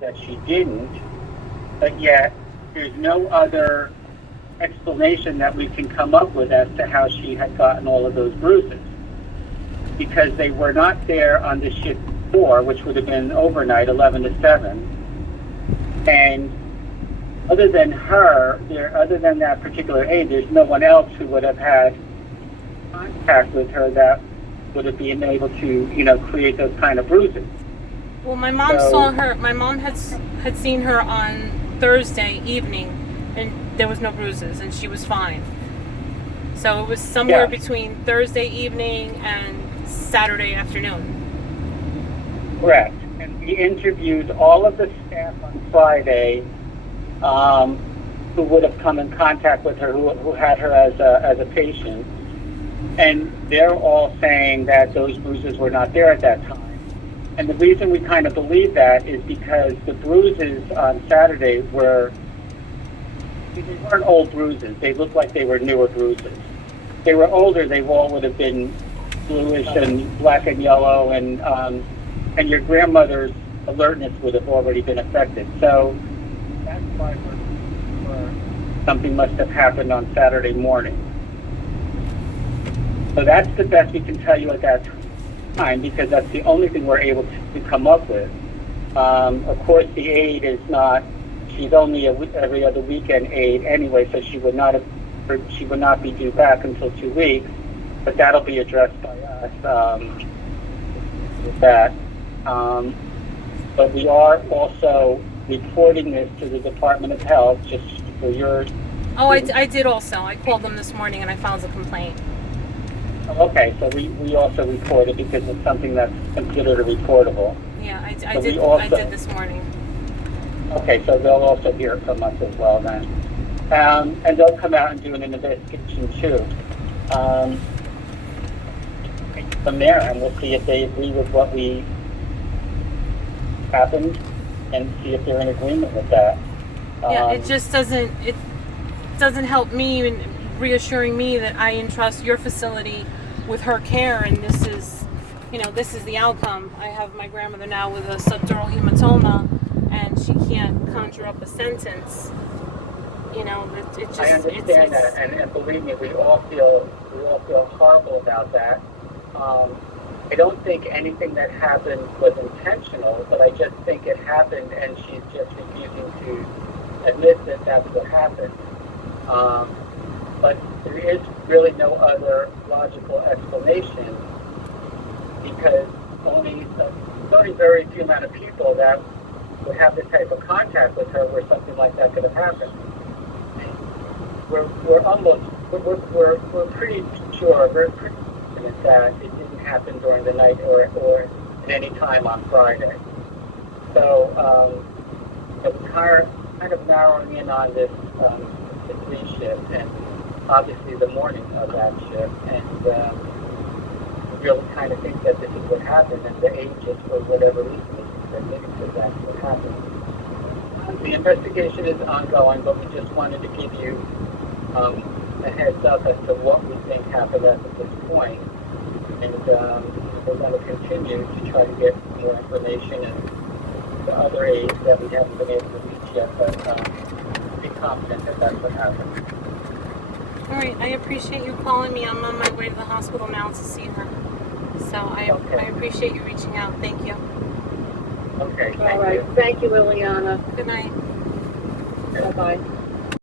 that she didn't, but yet there's no other explanation that we can come up with as to how she had gotten all of those bruises. Because they were not there on the shift before, which would have been overnight, 11 to 7. And other than her, other than that particular aide, there's no one else who would have had contact with her that would have been able to, create those kind of bruises. Well, my mom saw her. My mom had seen her on Thursday evening, and there was no bruises, and she was fine. So it was somewhere between Thursday evening and Saturday afternoon. Correct. And we interviewed all of the staff on Friday who would have come in contact with her, who had her as a patient. And they're all saying that those bruises were not there at that time. And the reason we kind of believe that is because the bruises on Saturday they weren't old bruises. They looked like they were newer bruises. If they were older, they all would have been bluish and black and yellow, and your grandmother's alertness would have already been affected. So that's why something must have happened on Saturday morning. So that's the best we can tell you at that time, because that's the only thing we're able to come up with. Of course, the aide is not. She's only every other weekend aide anyway, so she would not be due back until 2 weeks. But that'll be addressed by us with that. But we are also reporting this to the Department of Health, just for your... Oh, I did also. I called them this morning and I filed a complaint. Okay, so we also reported because it's something that's considered a reportable. Yeah, I did this morning. Okay, so they'll also hear from us as well then. And they'll come out and do an investigation too. From there, and we'll see if they agree with what we happened and see if they're in agreement with that. Yeah, it just doesn't help me in reassuring me that I entrust your facility with her care, and this is the outcome. I have my grandmother now with a subdural hematoma, and she can't conjure up a sentence. It just... I understand that, and believe me, we all feel horrible about that. I don't think anything that happened was intentional, but I just think it happened, and she's just refusing to admit that that's what happened. But there is really no other logical explanation, because only very few amount of people that would have this type of contact with her where something like that could have happened. We're pretty sure, we're pretty confident that it didn't happen during the night or at any time on Friday. So we're kind of narrowing in on this the 3 shift, and obviously the morning of that shift, and we really kind of think that this is what happened, and the ages, for whatever reason, is admitting that that's what happened. The investigation is ongoing, but we just wanted to give you a heads up as to what we think happened at this point, and we're going to continue to try to get more information and the other aides that we haven't been able to reach yet, but be confident that that's what happened. All right, I appreciate you calling me. I'm on my way to the hospital now to see her. So I appreciate you reaching out. Thank you. Okay, All right. Thank you, Liliana. Good night. Bye-bye.